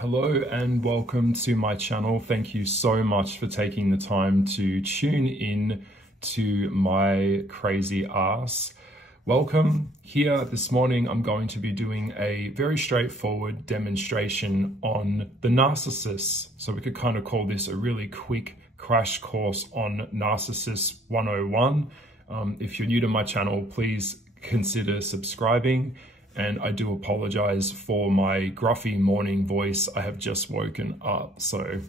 Hello and welcome to my channel. Thank you so much for taking the time to tune in to my crazy ass. Welcome. Here this morning I'm going to be doing a very straightforward demonstration on the narcissist. So we could kind of call this a really quick crash course on Narcissist 101. If you're new to my channel, please consider subscribing. And I do apologize for my gruffy morning voice. I have just woken up, so.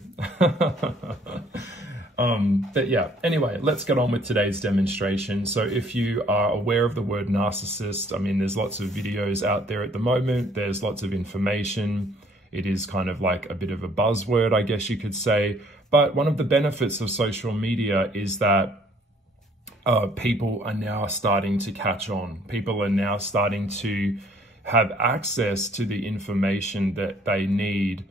But yeah, anyway, let's get on with today's demonstration. So if you are aware of the word narcissist, I mean, there's lots of videos out there at the moment. There's lots of information. It is kind of like a bit of a buzzword, I guess you could say. But one of the benefits of social media is that people are now starting to catch on. People are now starting to have access to the information that they need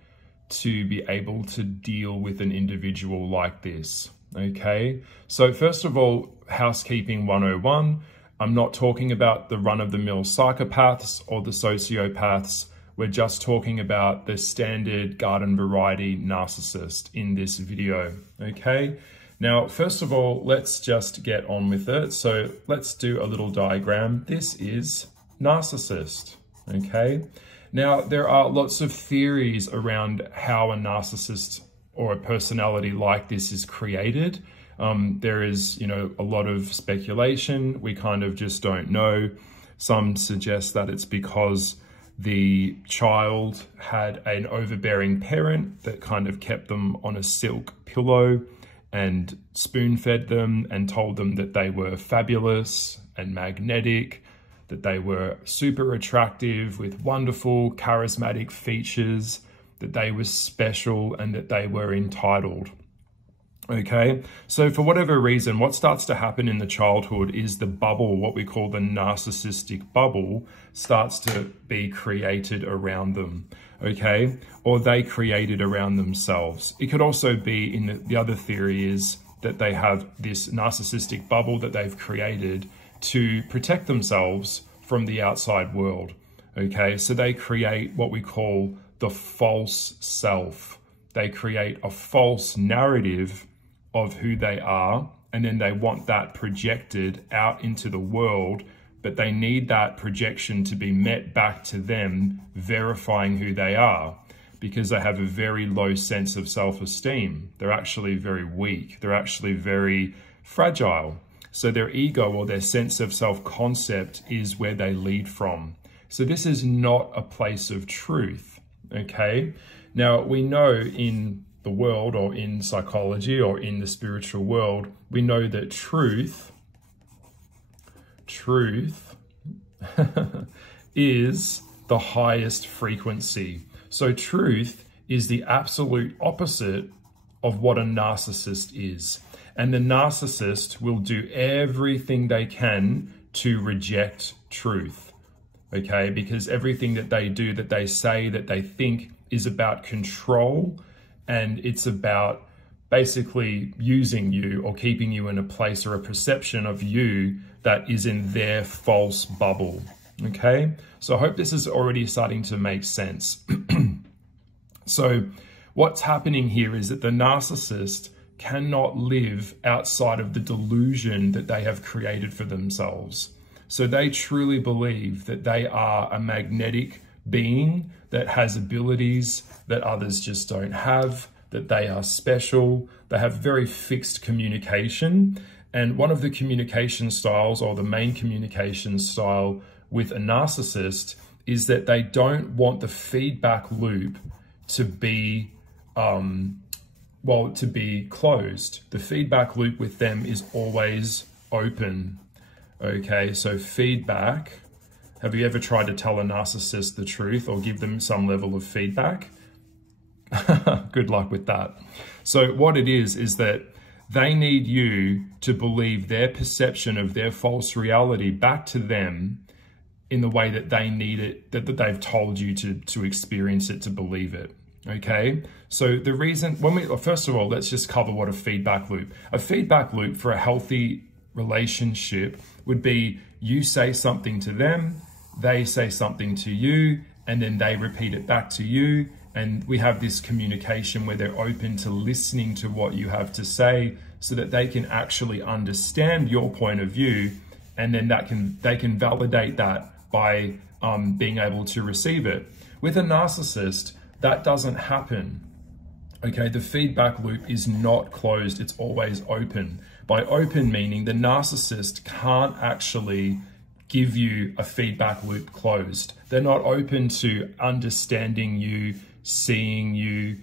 to be able to deal with an individual like this, okay? So first of all, housekeeping 101, I'm not talking about the run-of-the-mill psychopaths or the sociopaths. We're just talking about the standard garden variety narcissist in this video, okay? Now, first of all, let's just get on with it. So let's do a little diagram. This is narcissist, okay? Now, there are lots of theories around how a narcissist or a personality like this is created. There is, a lot of speculation. We kind of just don't know. Some suggest that it's because the child had an overbearing parent that kind of kept them on a silk pillow and spoon-fed them and told them that they were fabulous and magnetic, that they were super attractive with wonderful charismatic features, that they were special and that they were entitled. Okay, so for whatever reason, what starts to happen in the childhood is the bubble, what we call the narcissistic bubble, starts to be created around them, okay? Or they create it around themselves. It could also be in the other theory is that they have this narcissistic bubble that they've created to protect themselves from the outside world, okay? So they create what we call the false self. They create a false narrative of who they are, and then they want that projected out into the world, but they need that projection to be met back to them, verifying who they are, because they have a very low sense of self-esteem. They're actually very weak. They're actually very fragile. So their ego or their sense of self-concept is where they lead from. So this is not a place of truth, okay? Now, we know in the world or in psychology or in the spiritual world, we know that truth is the highest frequency. So truth is the absolute opposite of what a narcissist is. And the narcissist will do everything they can to reject truth, okay? Because everything that they do, that they say, that they think is about control, and it's about basically using you or keeping you in a place or a perception of you that is in their false bubble, okay? So I hope this is already starting to make sense. So what's happening here is that the narcissist cannot live outside of the delusion that they have created for themselves. So they truly believe that they are a magnetic being that has abilities that others just don't have, that they are special. They have very fixed communication. And one of the communication styles, or the main communication style with a narcissist, is that they don't want the feedback loop to be to be closed. The feedback loop with them is always open. Okay, so feedback. Have you ever tried to tell a narcissist the truth or give them some level of feedback? Good luck with that. So what it is that they need you to believe their perception of their false reality back to them in the way that they need it, that they've told you to experience it, to believe it. Okay, so the reason, first of all, let's just cover what a feedback loop. A feedback loop for a healthy relationship would be you say something to them, they say something to you, and then they repeat it back to you. And we have this communication where they're open to listening to what you have to say so that they can actually understand your point of view. And then they can validate that by being able to receive it. With a narcissist, that doesn't happen. Okay, the feedback loop is not closed, it's always open. By open meaning the narcissist can't actually give you a feedback loop closed. They're not open to understanding you, seeing you,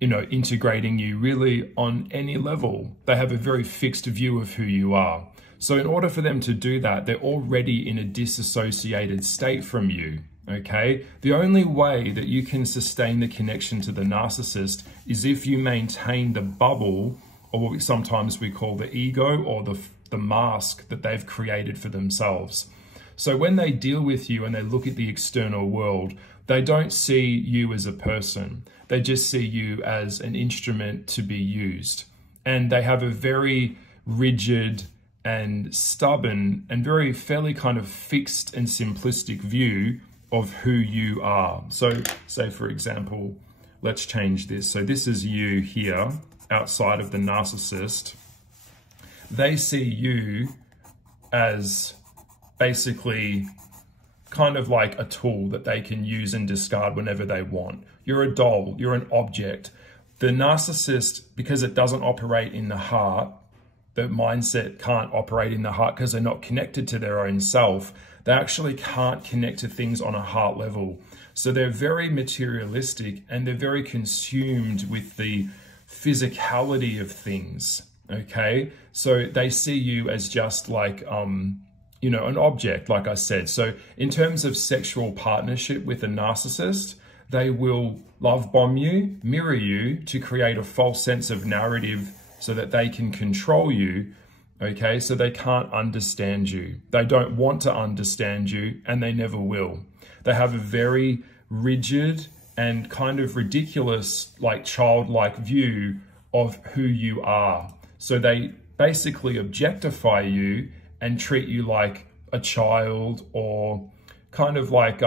integrating you really on any level. They have a very fixed view of who you are. So in order for them to do that, they're already in a disassociated state from you, okay? The only way that you can sustain the connection to the narcissist is if you maintain the bubble, or what sometimes we call the ego, or the mask that they've created for themselves. So when they deal with you and they look at the external world, they don't see you as a person. They just see you as an instrument to be used. And they have a very rigid and stubborn and fairly kind of fixed and simplistic view of who you are. So say for example, let's change this. So this is you here outside of the narcissist. They see you as basically kind of like a tool that they can use and discard whenever they want. You're a doll, you're an object. The narcissist, because it doesn't operate in the heart, the mindset can't operate in the heart because they're not connected to their own self. They actually can't connect to things on a heart level. So they're very materialistic and they're very consumed with the physicality of things, okay? So they see you as just like, an object, like I said. So in terms of sexual partnership with a narcissist, they will love bomb you, mirror you to create a false sense of narrative so that they can control you, okay? So they can't understand you. They don't want to understand you and they never will. They have a very rigid and kind of ridiculous, like childlike view of who you are. So they basically objectify you and treat you like a child, or kind of like,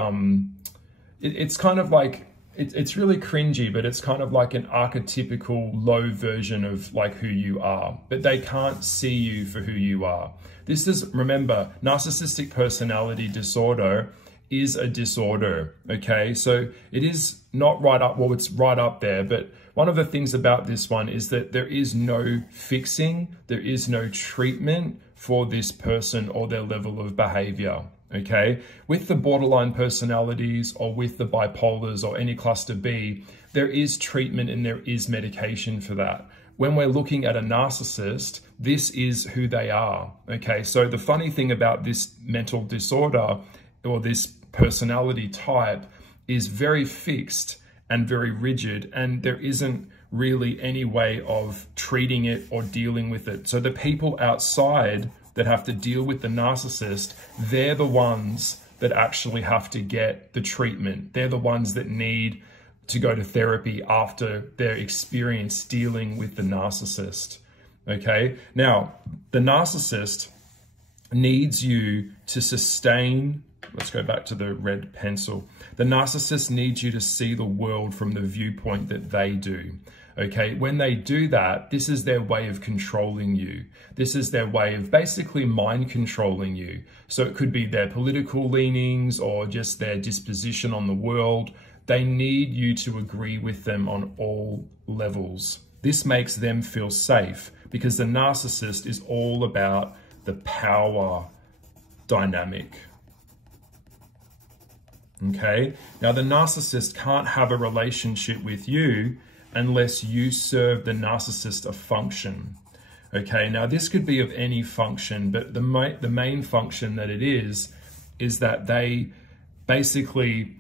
it's kind of like, it's really cringy, but it's kind of like an archetypical low version of like who you are, but they can't see you for who you are. This is, remember, narcissistic personality disorder is a disorder, okay? So it is not right up, well, it's right up there, but one of the things about this one is that there is no fixing, there is no treatment for this person or their level of behavior, okay? With the borderline personalities or with the bipolars or any cluster B, there is treatment and there is medication for that. When we're looking at a narcissist, this is who they are, okay? So the funny thing about this mental disorder or this personality type is very fixed and very rigid, and there isn't really any way of treating it or dealing with it. So the people outside that have to deal with the narcissist, they're the ones that actually have to get the treatment. They're the ones that need to go to therapy after their experience dealing with the narcissist, okay? Now, the narcissist needs you to sustain, let's go back to the red pencil. The narcissist needs you to see the world from the viewpoint that they do. Okay, when they do that, this is their way of controlling you. This is their way of basically mind controlling you. So it could be their political leanings or just their disposition on the world. They need you to agree with them on all levels. This makes them feel safe because the narcissist is all about the power dynamic. Okay, now the narcissist can't have a relationship with you unless you serve the narcissist a function. Okay, now this could be of any function, but the main function that it is that they basically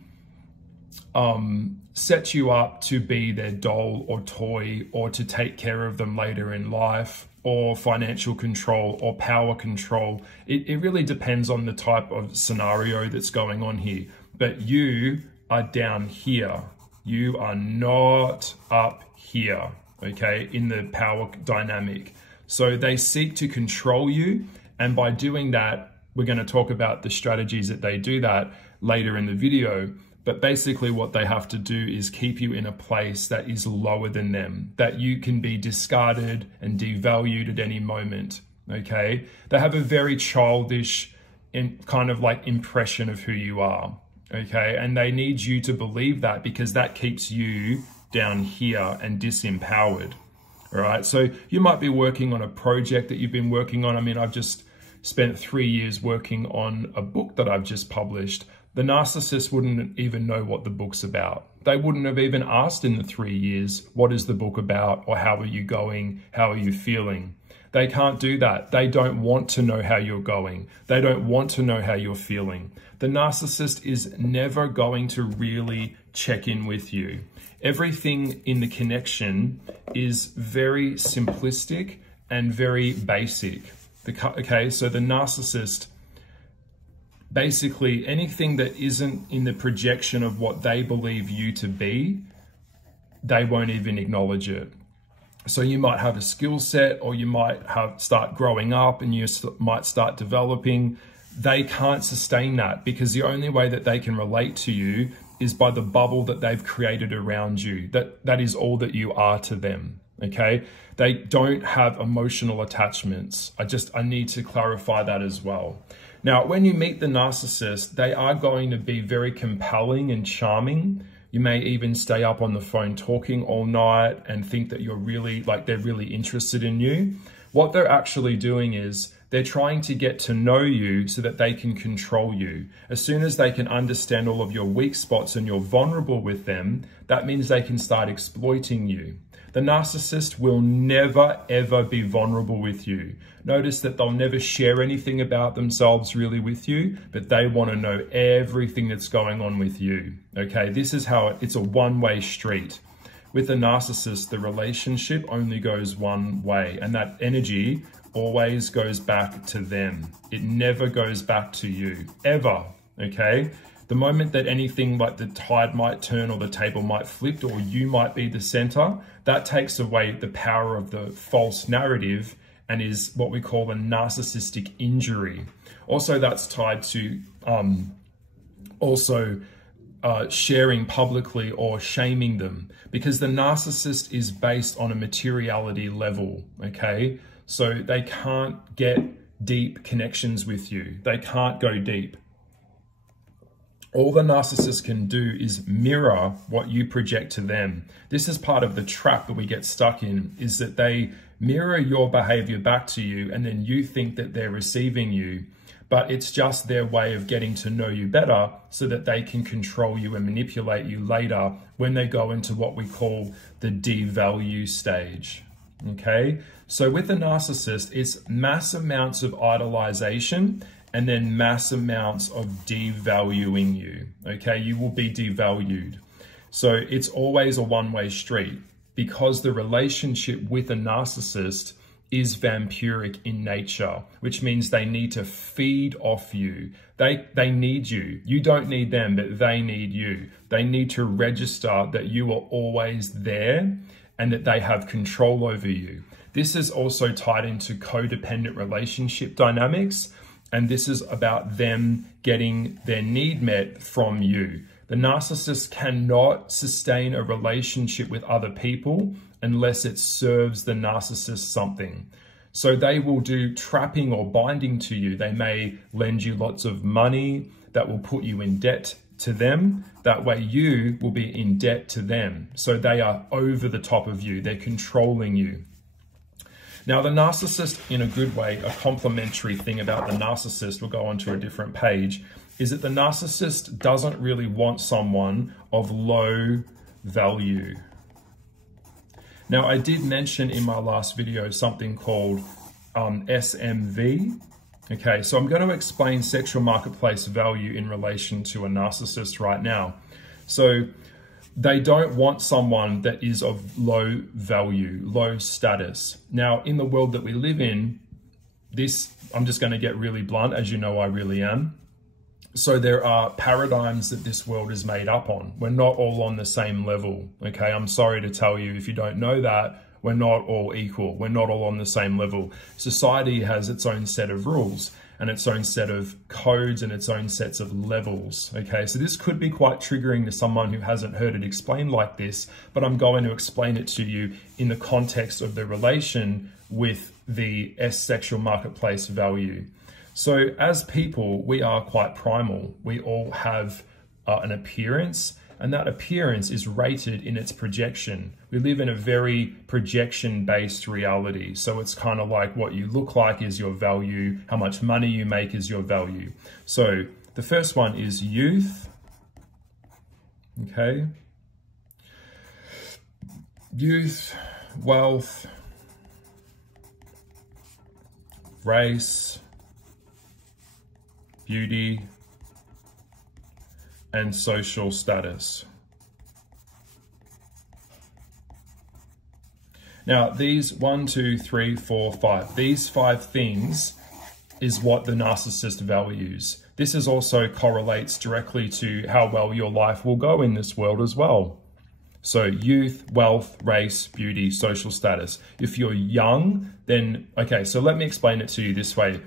set you up to be their doll or toy, or to take care of them later in life, or financial control or power control. It really depends on the type of scenario that's going on here. But you are down here. You are not up here, okay, in the power dynamic. So they seek to control you, and by doing that, we're going to talk about the strategies that they do that later in the video. But basically what they have to do is keep you in a place that is lower than them, that you can be discarded and devalued at any moment, okay? They have a very childish kind of like impression of who you are, okay? And they need you to believe that, because that keeps you down here and disempowered, all right? So you might be working on a project that you've been working on. I mean, I've just spent 3 years working on a book that I've just published. The narcissist wouldn't even know what the book's about. They wouldn't have even asked in the 3 years, what is the book about? Or how are you going? How are you feeling? They can't do that. They don't want to know how you're going. They don't want to know how you're feeling. The narcissist is never going to really check in with you. Everything in the connection is very simplistic and very basic. Okay, so the narcissist, basically anything that isn't in the projection of what they believe you to be, they won't even acknowledge it. So you might have a skill set, or you might start growing up and you might start developing. They can't sustain that, because the only way that they can relate to you is by the bubble that they've created around you. That is all that you are to them, okay? They don't have emotional attachments. I need to clarify that as well. Now, when you meet the narcissist, they are going to be very compelling and charming. You may even stay up on the phone talking all night and think that you're really, like, they're really interested in you. What they're actually doing is they're trying to get to know you so that they can control you. As soon as they can understand all of your weak spots and you're vulnerable with them, that means they can start exploiting you. The narcissist will never, ever be vulnerable with you. Notice that they'll never share anything about themselves really with you, but they want to know everything that's going on with you. Okay, this is how it's a one-way street. With a narcissist, the relationship only goes one way, and that energy always goes back to them. It never goes back to you, ever, okay? The moment that anything like the tide might turn or the table might flip or you might be the center, that takes away the power of the false narrative and is what we call a narcissistic injury. Also, that's tied to sharing publicly or shaming them, because the narcissist is based on a materiality level, okay? So they can't get deep connections with you. They can't go deep. All the narcissist can do is mirror what you project to them. This is part of the trap that we get stuck in, is that they mirror your behavior back to you, and then you think that they're receiving you, but it's just their way of getting to know you better so that they can control you and manipulate you later when they go into what we call the devalue stage. Okay, so with the narcissist, it's mass amounts of idolization and then mass amounts of devaluing you. Okay, you will be devalued. So it's always a one-way street, because the relationship with a narcissist is vampiric in nature, which means they need to feed off you. They need you. You don't need them, but they need you. They need to register that you are always there and that they have control over you. This is also tied into codependent relationship dynamics, and this is about them getting their need met from you. The narcissist cannot sustain a relationship with other people unless it serves the narcissist something. So they will do trapping or binding to you. They may lend you lots of money that will put you in debt to them. That way you will be in debt to them. So they are over the top of you. They're controlling you. Now, the narcissist, in a good way, a complementary thing about the narcissist, we'll go on to a different page, is that the narcissist doesn't really want someone of low value. Now, I did mention in my last video something called SMV. Okay, so I'm going to explain sexual marketplace value in relation to a narcissist right now. So they don't want someone that is of low value, low status. Now, in the world that we live in, I'm just going to get really blunt, as you know I really am. So there are paradigms that this world is made up on. We're not all on the same level, okay? I'm sorry to tell you, if you don't know that, we're not all equal. We're not all on the same level. Society has its own set of rules. and its own set of codes and its own sets of levels. Okay, so this could be quite triggering to someone who hasn't heard it explained like this, but I'm going to explain it to you in the context of the relation with the sexual marketplace value. So as people, we are quite primal. We all have an appearance, and that appearance is rated in its projection. We live in a very projection-based reality. So it's kind of like what you look like is your value, how much money you make is your value. So the first one is youth. Okay. Youth, wealth, race, beauty, and social status. Now, these 1, 2, 3, 4, 5, these 5 things is what the narcissist values. This is also correlates directly to how well your life will go in this world as well. So youth, wealth, race, beauty, social status. If you're young, then, okay, so let me explain it to you this way.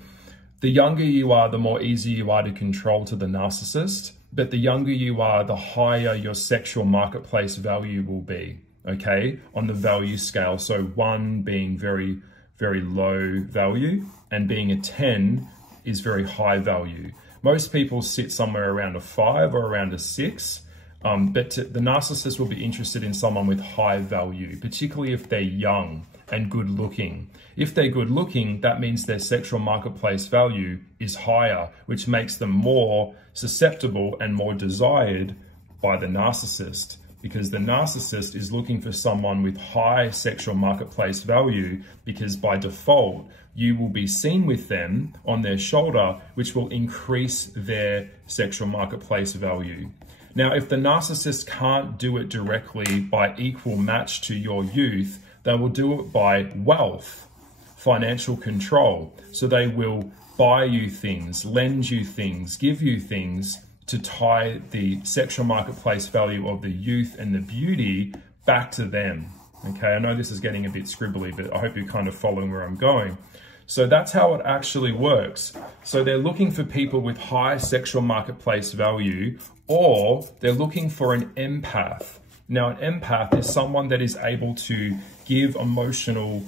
The younger you are, the more easy you are to control to the narcissist. But the younger you are, the higher your sexual marketplace value will be, okay, on the value scale. So 1 being very, very low value, and being a 10 is very high value. Most people sit somewhere around a 5 or around a 6, but the narcissist will be interested in someone with high value, particularly if they're young and good looking. If they're good looking, that means their sexual marketplace value is higher, which makes them more susceptible and more desired by the narcissist, because the narcissist is looking for someone with high sexual marketplace value, because by default, you will be seen with them on their shoulder, which will increase their sexual marketplace value. Now, if the narcissist can't do it directly by equal match to your youth, they will do it by wealth, financial control. So they will buy you things, lend you things, give you things to tie the sexual marketplace value of the youth and the beauty back to them. Okay, I know this is getting a bit scribbly, but I hope you're kind of following where I'm going. So that's how it actually works. So they're looking for people with high sexual marketplace value, or they're looking for an empath. Now, an empath is someone that is able to give emotional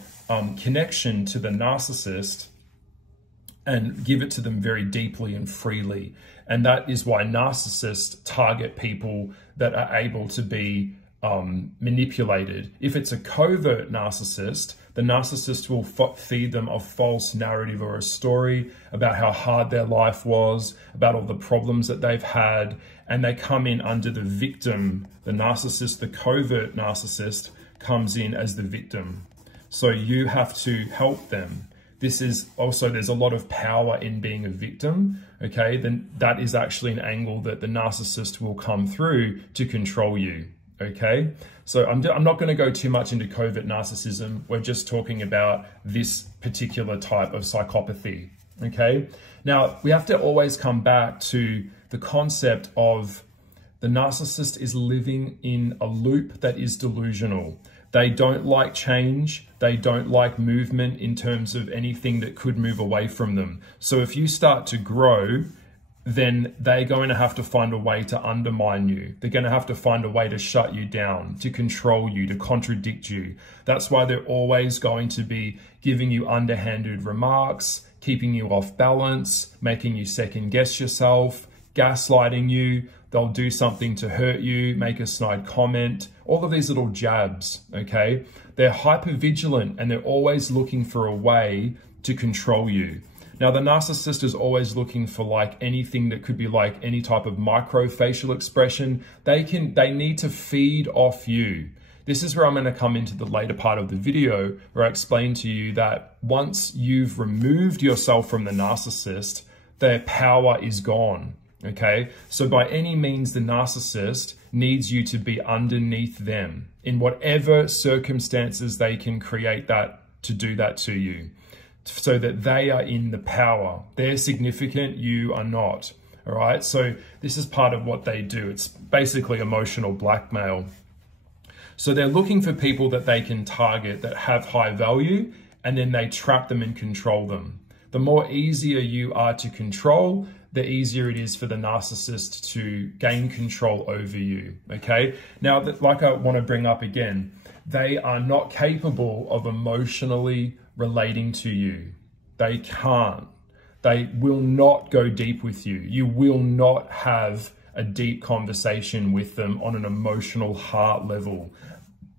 connection to the narcissist and give it to them very deeply and freely. And that is why narcissists target people that are able to be manipulated. If it's a covert narcissist, the narcissist will feed them a false narrative or a story about how hard their life was, about all the problems that they've had, and they come in under the victim. The narcissist, the covert narcissist, comes in as the victim. So you have to help them. This is also, there's a lot of power in being a victim, okay? Then that is actually an angle that the narcissist will come through to control you, okay? So I'm not going to go too much into covert narcissism. We're just talking about this particular type of psychopathy, okay? Now, we have to always come back to the concept of the narcissist is living in a loop that is delusional. They don't like change. They don't like movement in terms of anything that could move away from them. So if you start to grow, then they're going to have to find a way to undermine you. They're going to have to find a way to shut you down, to control you, to contradict you. That's why they're always going to be giving you underhanded remarks, keeping you off balance, making you second guess yourself, gaslighting you. They'll do something to hurt you, make a snide comment, all of these little jabs, okay? They're hyper vigilant and they're always looking for a way to control you. Now, the narcissist is always looking for like anything that could be like any type of micro facial expression. They need to feed off you. This is where I'm going to come into the later part of the video where I explain to you that once you've removed yourself from the narcissist, their power is gone. Okay, so by any means, the narcissist needs you to be underneath them in whatever circumstances they can create that to do that to you, so that they are in the power. They're significant, you are not. All right, so this is part of what they do. It's basically emotional blackmail. So they're looking for people that they can target that have high value, and then they trap them and control them. The more easier you are to control, the easier it is for the narcissist to gain control over you, okay? Now, like I want to bring up again, they are not capable of emotionally relating to you. They can't. They will not go deep with you. You will not have a deep conversation with them on an emotional heart level.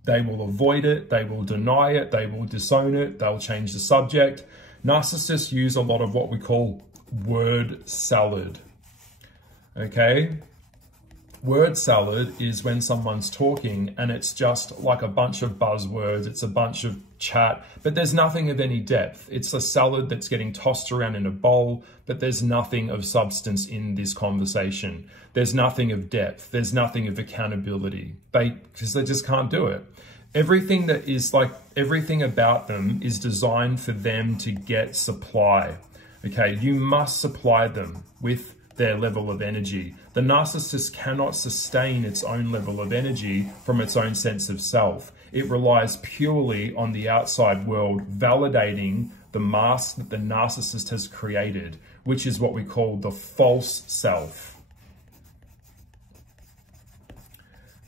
They will avoid it, they will deny it, they will disown it, they'll change the subject. Narcissists use a lot of what we call word salad, okay? Word salad is when someone's talking and it's just like a bunch of buzzwords, it's a bunch of chat, but there's nothing of any depth. It's a salad that's getting tossed around in a bowl, but there's nothing of substance in this conversation. There's nothing of depth. There's nothing of accountability. Because they just can't do it. Everything that is like, everything about them is designed for them to get supply. Okay, you must supply them with their level of energy. The narcissist cannot sustain its own level of energy from its own sense of self. It relies purely on the outside world validating the mask that the narcissist has created, which is what we call the false self.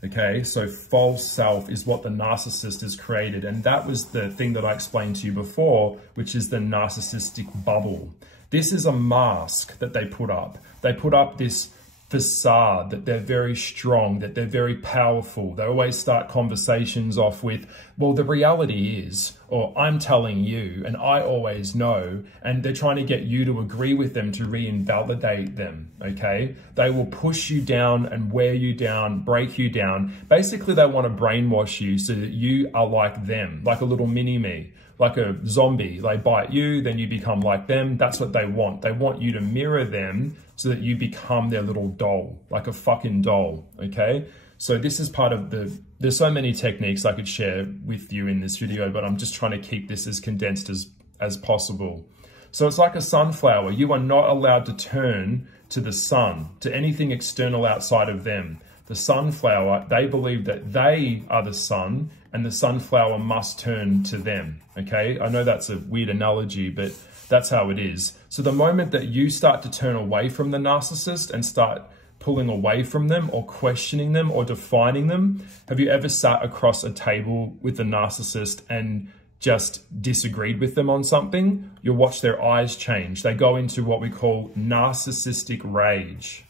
Okay, so false self is what the narcissist has created. And that was the thing that I explained to you before, which is the narcissistic bubble. This is a mask that they put up. They put up this facade that they're very strong, that they're very powerful. They always start conversations off with, well, the reality is, or I'm telling you, and I always know, and they're trying to get you to agree with them to reinvalidate them, okay? They will push you down and wear you down, break you down. Basically, they want to brainwash you so that you are like them, like a little mini-me. Like a zombie. They bite you, then you become like them. That's what they want. They want you to mirror them so that you become their little doll, like a fucking doll, okay? So this is part of there's so many techniques I could share with you in this video, but I'm just trying to keep this as condensed as possible. So it's like a sunflower. You are not allowed to turn to the sun, to anything external outside of them. The sunflower, they believe that they are the sun and the sunflower must turn to them, okay? I know that's a weird analogy, but that's how it is. So the moment that you start to turn away from the narcissist and start pulling away from them or questioning them or defining them, have you ever sat across a table with the narcissist and just disagreed with them on something? You'll watch their eyes change. They go into what we call narcissistic rage.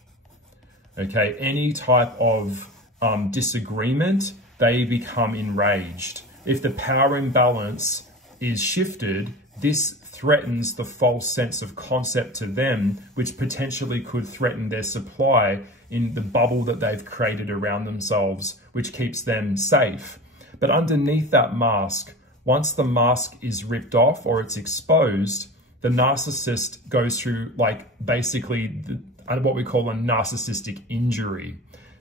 Okay, any type of disagreement, they become enraged. If the power imbalance is shifted, this threatens the false sense of concept to them, which potentially could threaten their supply in the bubble that they've created around themselves, which keeps them safe. But underneath that mask, once the mask is ripped off or it's exposed, the narcissist goes through like basically what we call a narcissistic injury.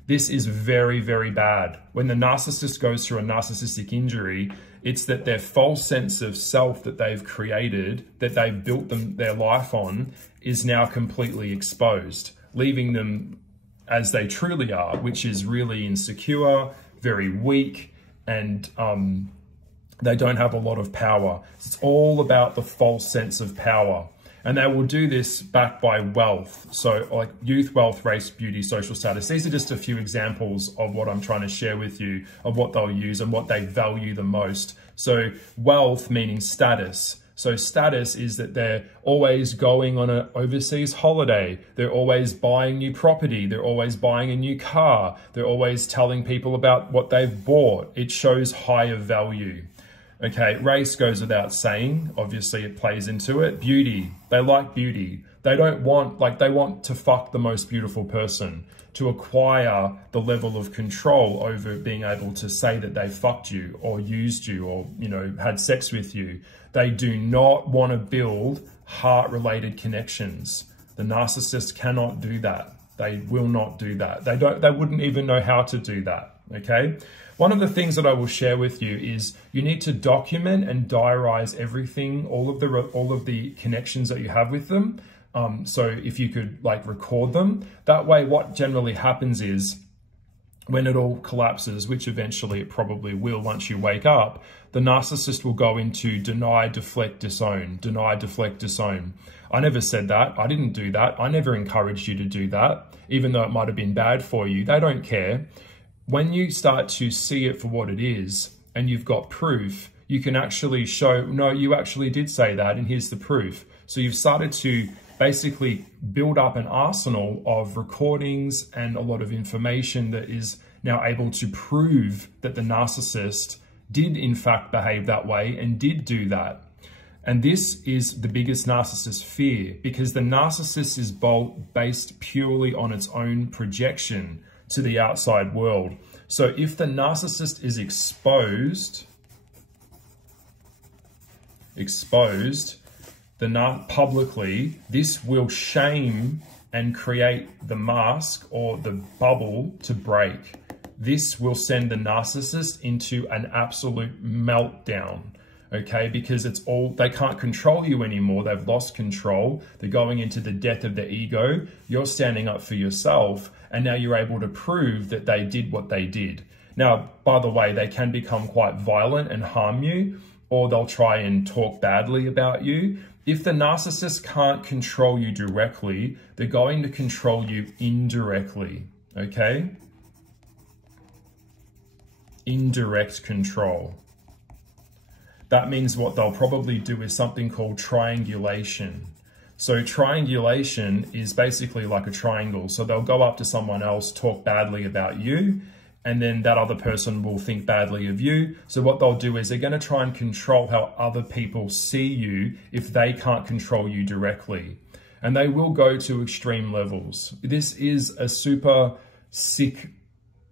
This is very, very bad. When the narcissist goes through a narcissistic injury, it's that their false sense of self that they've created, that they've built their life on, is now completely exposed, leaving them as they truly are, which is really insecure, very weak, and they don't have a lot of power. It's all about the false sense of power. And they will do this backed by wealth. So like youth, wealth, race, beauty, social status. These are just a few examples of what I'm trying to share with you, of what they'll use and what they value the most. So wealth meaning status. So status is that they're always going on an overseas holiday. They're always buying new property. They're always buying a new car. They're always telling people about what they've bought. It shows higher value. Okay, race goes without saying. Obviously, it plays into it. Beauty, they like beauty. They don't want, they want to fuck the most beautiful person to acquire the level of control over being able to say that they fucked you or used you or, had sex with you. They do not want to build heart-related connections. The narcissist cannot do that. They will not do that. They wouldn't even know how to do that, okay? One of the things that I will share with you is you need to document and diarize everything, all of the connections that you have with them. So if you could record them, that way what generally happens is when it all collapses, which eventually it probably will once you wake up, the narcissist will go into deny, deflect, disown, deny, deflect, disown. I never said that. I didn't do that. I never encouraged you to do that, even though it might have been bad for you. They don't care. When you start to see it for what it is, and you've got proof, you can actually show, no, you actually did say that, and here's the proof. So you've started to basically build up an arsenal of recordings and a lot of information that is now able to prove that the narcissist did in fact behave that way and did do that. And this is the biggest narcissist fear, because the narcissist is based purely on its own projection to the outside world. So if the narcissist is exposed, publicly, this will shame and create the mask or the bubble to break. This will send the narcissist into an absolute meltdown, okay? Because they can't control you anymore. They've lost control. They're going into the death of their ego. You're standing up for yourself, and now you're able to prove that they did what they did. Now, by the way, they can become quite violent and harm you, or they'll try and talk badly about you. If the narcissist can't control you directly, they're going to control you indirectly, okay? Indirect control. That means what they'll probably do is something called triangulation. So triangulation is basically like a triangle. So they'll go up to someone else, talk badly about you, and then that other person will think badly of you. So what they'll do is they're going to try and control how other people see you if they can't control you directly. And they will go to extreme levels. This is a super sick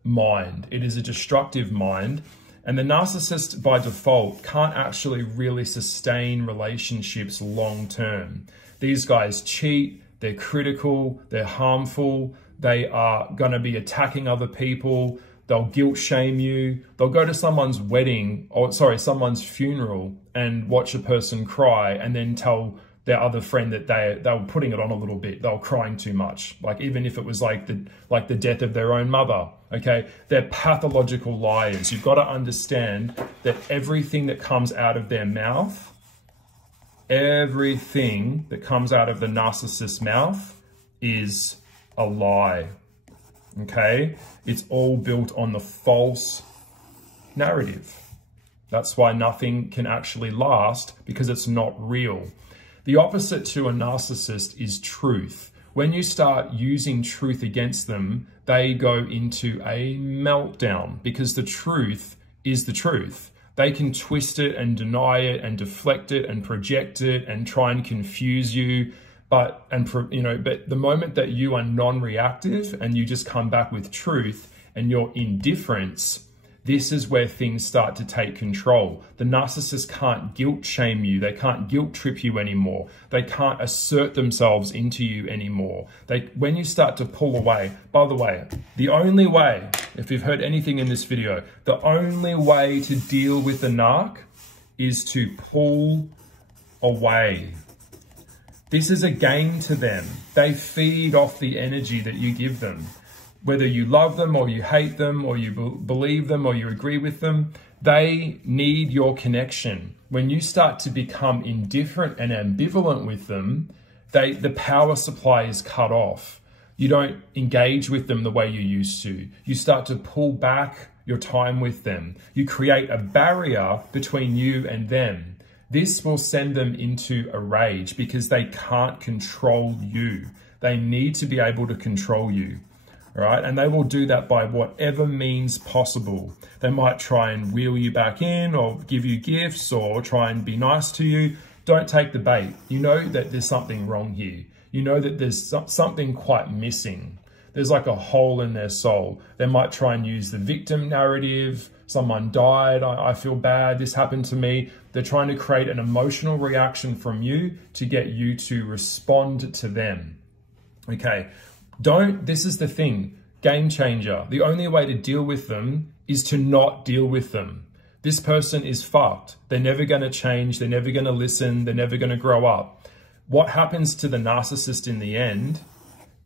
mind. It is a destructive mind. And the narcissist by default can't actually really sustain relationships long term. These guys cheat, they're critical, they're harmful, they are going to be attacking other people. They'll guilt shame you. They'll go to someone's wedding, or someone's funeral, and watch a person cry and then tell their other friend that they were putting it on a little bit. They were crying too much. Like even if it was like the death of their own mother, okay? They're pathological liars. You've got to understand that everything that comes out of their mouth, everything that comes out of the narcissist's mouth is a lie. Okay, it's all built on the false narrative. That's why nothing can actually last, because it's not real. The opposite to a narcissist is truth. When you start using truth against them, they go into a meltdown, because the truth is the truth. They can twist it and deny it and deflect it and project it and try and confuse you. But the moment that you are non-reactive and you just come back with truth and your indifference, this is where things start to take control. The narcissist can't guilt shame you. They can't guilt trip you anymore. They can't assert themselves into you anymore. When you start to pull away, by the way, the only way, if you've heard anything in this video, the only way to deal with the narc is to pull away. This is a game to them. They feed off the energy that you give them. Whether you love them or you hate them or you believe them or you agree with them, they need your connection. When you start to become indifferent and ambivalent with them, the power supply is cut off. You don't engage with them the way you used to. You start to pull back your time with them. You create a barrier between you and them. This will send them into a rage because they can't control you. They need to be able to control you, all right? And they will do that by whatever means possible. They might try and reel you back in or give you gifts or try and be nice to you. Don't take the bait. You know that there's something wrong here. You know that there's something quite missing. There's like a hole in their soul. They might try and use the victim narrative. Someone died, I feel bad, this happened to me. They're trying to create an emotional reaction from you to get you to respond to them. Okay, this is the thing, game changer. The only way to deal with them is to not deal with them. This person is fucked. They're never gonna change, they're never gonna listen, they're never gonna grow up. What happens to the narcissist in the end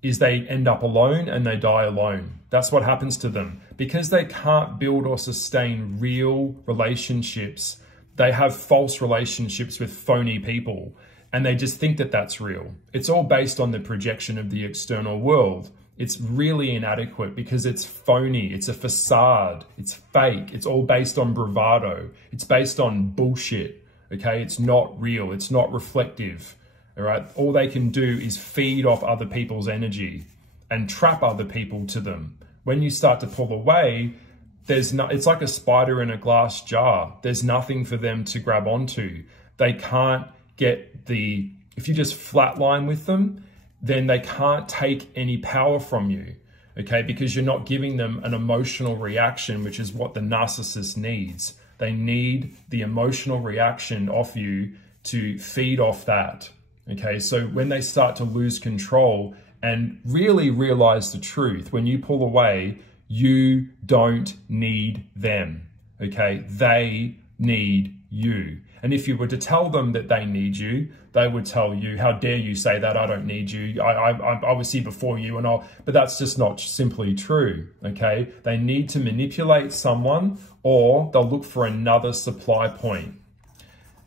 is they end up alone and they die alone. That's what happens to them. Because they can't build or sustain real relationships, they have false relationships with phony people, and they just think that that's real. It's all based on the projection of the external world. It's really inadequate because it's phony. It's a facade. It's fake. It's all based on bravado. It's based on bullshit. Okay, it's not real. It's not reflective. All right, all they can do is feed off other people's energy and trap other people to them. When you start to pull away, it's like a spider in a glass jar. There's nothing for them to grab onto. They can't get if you just flatline with them, then they can't take any power from you, okay? Because you're not giving them an emotional reaction, which is what the narcissist needs. They need the emotional reaction off you to feed off that, okay? So when they start to lose control and really realize the truth, when you pull away, you don't need them, okay? They need you. And if you were to tell them that they need you, they would tell you, how dare you say that? I don't need you. I was here before you and all. But that's just not simply true, okay? They need to manipulate someone, or they'll look for another supply point.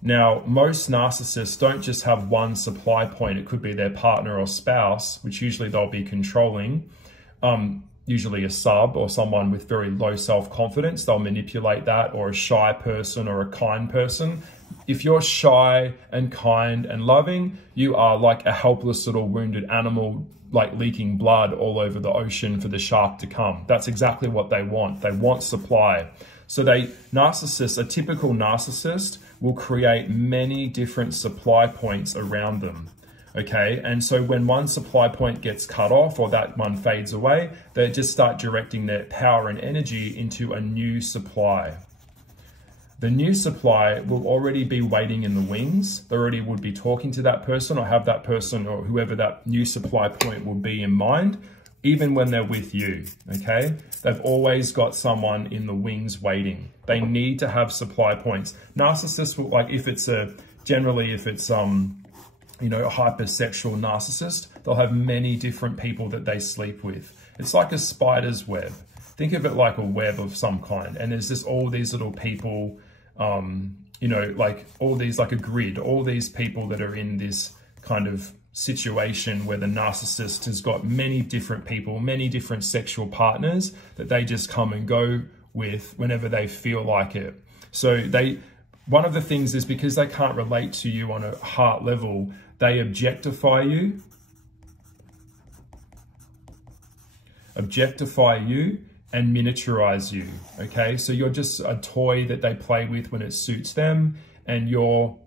Now, most narcissists don't just have one supply point. It could be their partner or spouse, which usually they'll be controlling. Usually a sub or someone with very low self-confidence, they'll manipulate that, or a shy person or a kind person. If you're shy and kind and loving, you are like a helpless little wounded animal, like leaking blood all over the ocean for the shark to come. That's exactly what they want. They want supply. So a typical narcissist will create many different supply points around them. Okay, and so when one supply point gets cut off or that one fades away, they just start directing their power and energy into a new supply. The new supply will already be waiting in the wings. They already would be talking to that person or have that person or whoever that new supply point will be in mind, even when they're with you, okay? They've always got someone in the wings waiting. They need to have supply points. Narcissists will, like if it's a hypersexual narcissist, they'll have many different people that they sleep with. It's like a spider's web. Think of it like a web of some kind. And there's just all these little people, like a grid, all these people that are in this kind of situation where the narcissist has got many different people, many different sexual partners that they just come and go with whenever they feel like it. So one of the things is because they can't relate to you on a heart level, they objectify you and miniaturize you, okay? So you're just a toy that they play with when it suits them, and you're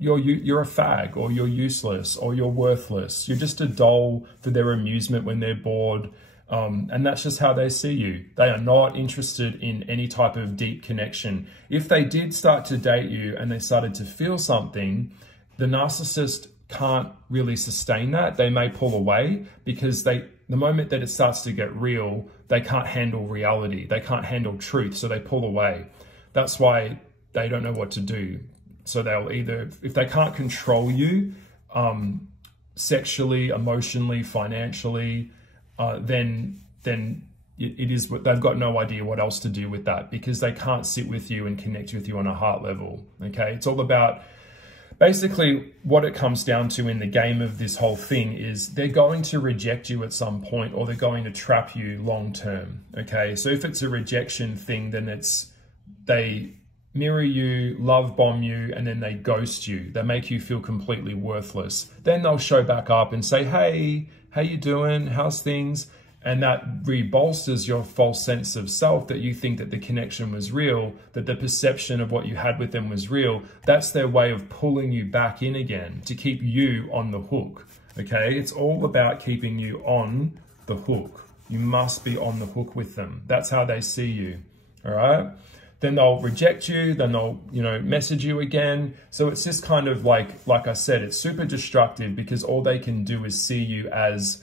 a fag, or you're useless, or you're worthless. You're just a doll for their amusement when they're bored. And that's just how they see you. They are not interested in any type of deep connection. If they did start to date you and they started to feel something, the narcissist can't really sustain that. They may pull away because the moment that it starts to get real, they can't handle reality. They can't handle truth, so they pull away. That's why they don't know what to do. So they'll either, if they can't control you sexually, emotionally, financially, then they've got no idea what else to do with that, because they can't sit with you and connect with you on a heart level, okay? It's all about, basically what it comes down to in the game of this whole thing is they're going to reject you at some point, or they're going to trap you long term, okay? So if it's a rejection thing, then they mirror you, love bomb you, and then they ghost you. They make you feel completely worthless. Then they'll show back up and say, hey, how you doing? How's things? And that re-bolsters your false sense of self, that you think that the connection was real, that the perception of what you had with them was real. That's their way of pulling you back in again to keep you on the hook, okay? It's all about keeping you on the hook. You must be on the hook with them. That's how they see you, all right? Then they'll reject you, then they'll, message you again. So it's just kind of like I said, it's super destructive, because all they can do is see you as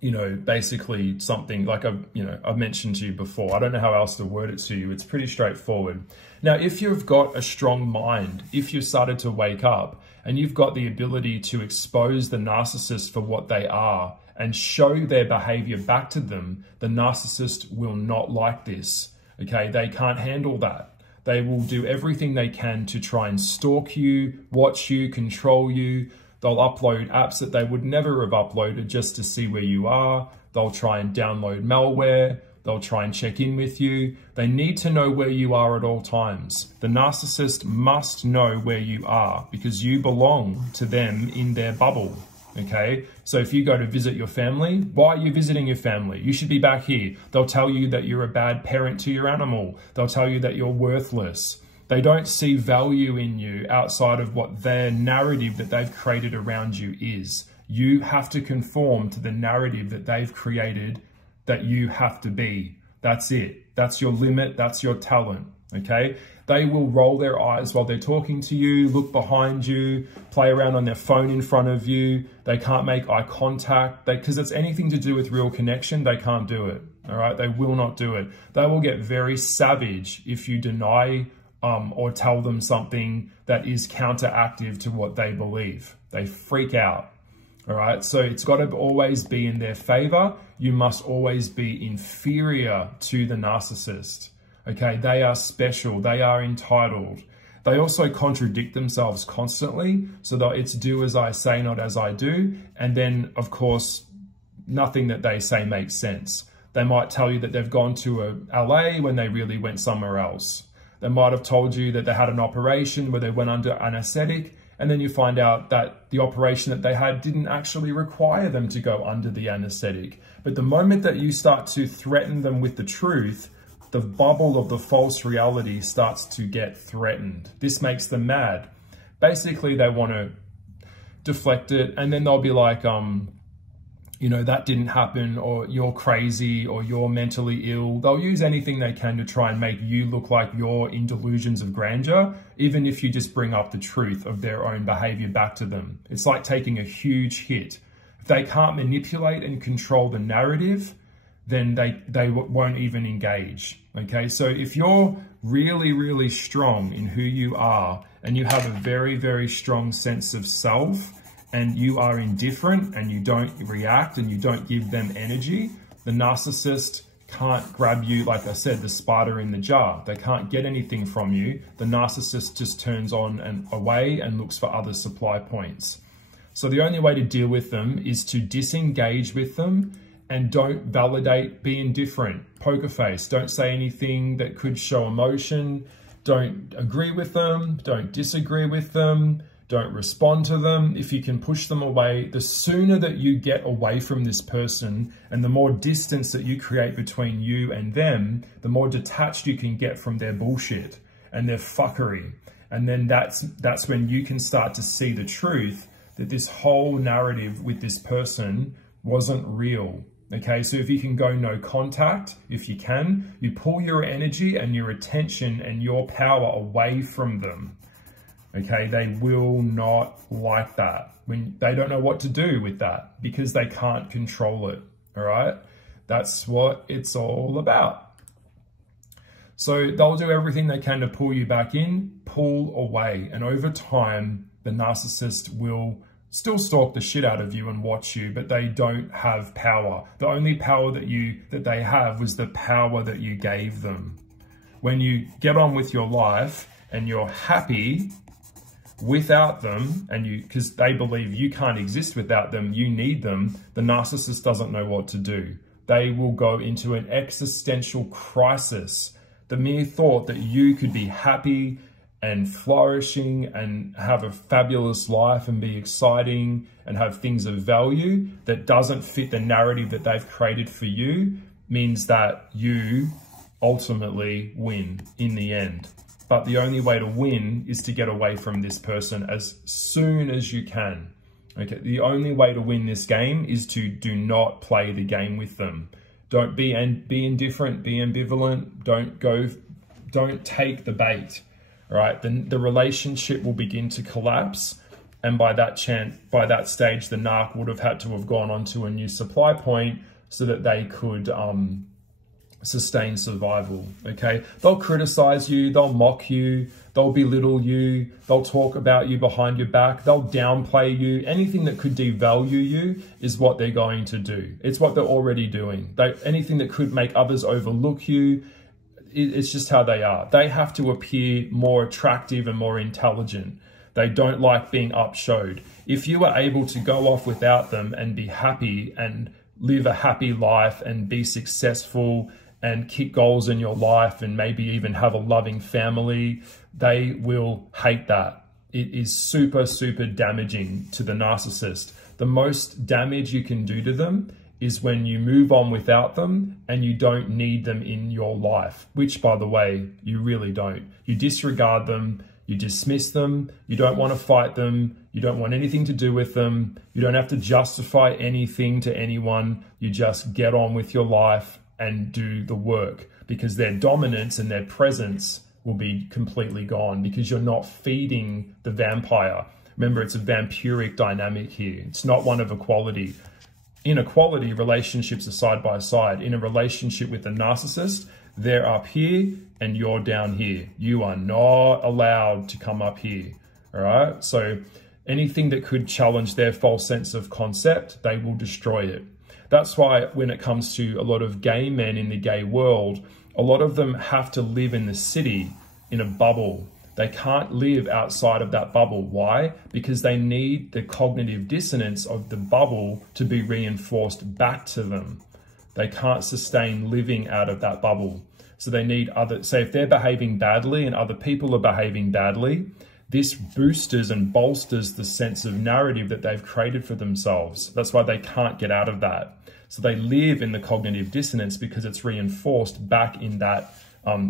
you know, basically something like I've mentioned to you before. I don't know how else to word it to you. It's pretty straightforward. Now, if you've got a strong mind, if you started to wake up and you've got the ability to expose the narcissist for what they are and show their behavior back to them, the narcissist will not like this. Okay, they can't handle that. They will do everything they can to try and stalk you, watch you, control you. They'll upload apps that they would never have uploaded just to see where you are. They'll try and download malware. They'll try and check in with you. They need to know where you are at all times. The narcissist must know where you are because you belong to them in their bubble. Okay, so if you go to visit your family, why are you visiting your family? You should be back here. They'll tell you that you're a bad parent to your animal. They'll tell you that you're worthless. They don't see value in you outside of what their narrative that they've created around you is. You have to conform to the narrative that they've created that you have to be. That's it. That's your limit. That's your talent. Okay? They will roll their eyes while they're talking to you, look behind you, play around on their phone in front of you. They can't make eye contact because it's anything to do with real connection. They can't do it. All right? They will not do it. They will get very savage if you deny or tell them something that is counteractive to what they believe. They freak out. All right. So it's got to always be in their favor. You must always be inferior to the narcissist. Okay. They are special. They are entitled. They also contradict themselves constantly. So that it's do as I say, not as I do. And then, of course, nothing that they say makes sense. They might tell you that they've gone to LA when they really went somewhere else. They might have told you that they had an operation where they went under anesthetic, and then you find out that the operation that they had didn't actually require them to go under the anesthetic. But the moment that you start to threaten them with the truth, the bubble of the false reality starts to get threatened. This makes them mad. Basically, they want to deflect it, and then they'll be like, you know, that didn't happen, or you're crazy, or you're mentally ill. They'll use anything they can to try and make you look like you're in delusions of grandeur, even if you just bring up the truth of their own behavior back to them. It's like taking a huge hit. If they can't manipulate and control the narrative, then they won't even engage. Okay, so if you're really, really strong in who you are, and you have a very, very strong sense of self, and you are indifferent and you don't react and you don't give them energy, the narcissist can't grab you, like I said, the spider in the jar. They can't get anything from you. The narcissist just turns on and away and looks for other supply points. So the only way to deal with them is to disengage with them and don't validate, be indifferent, poker face. Don't say anything that could show emotion. Don't agree with them. Don't disagree with them. Don't respond to them. If you can push them away, the sooner that you get away from this person and the more distance that you create between you and them, the more detached you can get from their bullshit and their fuckery. And then that's when you can start to see the truth that this whole narrative with this person wasn't real. Okay, so if you can go no contact, if you can, you pull your energy and your attention and your power away from them. Okay, they will not like that. When they don't know what to do with that because they can't control it. All right, that's what it's all about. So they'll do everything they can to pull you back in, pull away. And over time, the narcissist will still stalk the shit out of you and watch you, but they don't have power. The only power that they have was the power that you gave them. When you get on with your life and you're happy without them, and because they believe you can't exist without them, you need them, the narcissist doesn't know what to do. They will go into an existential crisis. The mere thought that you could be happy and flourishing and have a fabulous life and be exciting and have things of value that doesn't fit the narrative that they've created for you means that you ultimately win in the end. But the only way to win is to get away from this person as soon as you can. Okay, the only way to win this game is to do not play the game with them. Don't be indifferent, be ambivalent, don't take the bait. All right, then the relationship will begin to collapse And by that stage, the narc would have had to have gone on to a new supply point so that they could sustain survival, okay? They'll criticize you, they'll mock you, they'll belittle you, they'll talk about you behind your back, they'll downplay you. Anything that could devalue you is what they're going to do. It's what they're already doing. Anything that could make others overlook you, it's just how they are. They have to appear more attractive and more intelligent. They don't like being upshowed. If you are able to go off without them and be happy and live a happy life and be successful and kick goals in your life and maybe even have a loving family, they will hate that. It is super, super damaging to the narcissist. The most damage you can do to them is when you move on without them and you don't need them in your life, which, by the way, you really don't. You disregard them, you dismiss them, you don't want to fight them, you don't want anything to do with them, you don't have to justify anything to anyone, you just get on with your life and do the work, because their dominance and their presence will be completely gone because you're not feeding the vampire. Remember, it's a vampiric dynamic here. It's not one of equality. In equality, relationships are side by side. In a relationship with a narcissist, they're up here and you're down here. You are not allowed to come up here, all right? So anything that could challenge their false sense of concept, they will destroy it. That's why when it comes to a lot of gay men in the gay world, a lot of them have to live in the city in a bubble. They can't live outside of that bubble. Why? Because they need the cognitive dissonance of the bubble to be reinforced back to them. They can't sustain living out of that bubble. So they need so if they're behaving badly and other people are behaving badly, this boosters and bolsters the sense of narrative that they've created for themselves. That's why they can't get out of that. So they live in the cognitive dissonance because it's reinforced back in that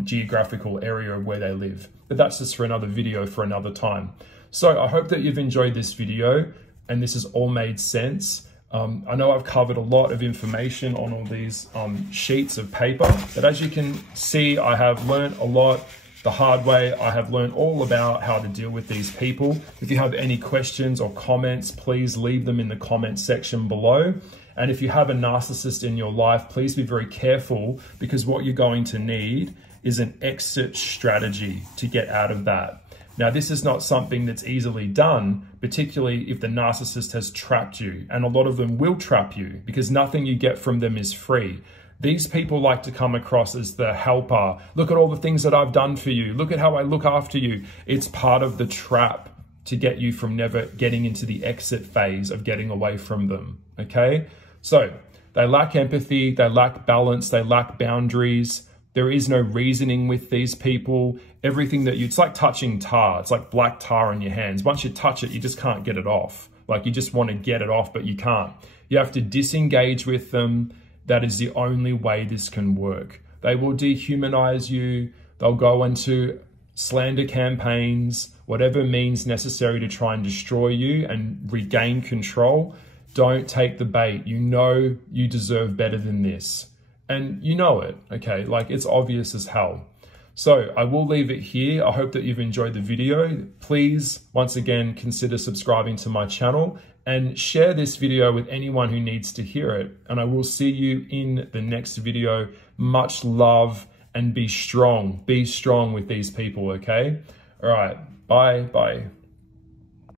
geographical area of where they live. But that's just for another video for another time. So I hope that you've enjoyed this video and this has all made sense. I know I've covered a lot of information on all these sheets of paper, but as you can see, I have learned a lot the hard way. I have learned all about how to deal with these people. If you have any questions or comments, please leave them in the comment section below. And if you have a narcissist in your life, please be very careful, because what you're going to need is an exit strategy to get out of that. Now, this is not something that's easily done, particularly if the narcissist has trapped you. And a lot of them will trap you because nothing you get from them is free. These people like to come across as the helper. Look at all the things that I've done for you. Look at how I look after you. It's part of the trap to get you from never getting into the exit phase of getting away from them, okay? So they lack empathy, they lack balance, they lack boundaries. There is no reasoning with these people. Everything that it's like touching tar. It's like black tar in your hands. Once you touch it, you just can't get it off. Like you just want to get it off, but you can't. You have to disengage with them. That is the only way this can work. They will dehumanize you. They'll go into slander campaigns, whatever means necessary to try and destroy you and regain control. Don't take the bait. You know you deserve better than this. And you know it, okay? Like it's obvious as hell. So I will leave it here. I hope that you've enjoyed the video. Please, once again, consider subscribing to my channel and share this video with anyone who needs to hear it. And I will see you in the next video. Much love and be strong. Be strong with these people, okay? All right, bye.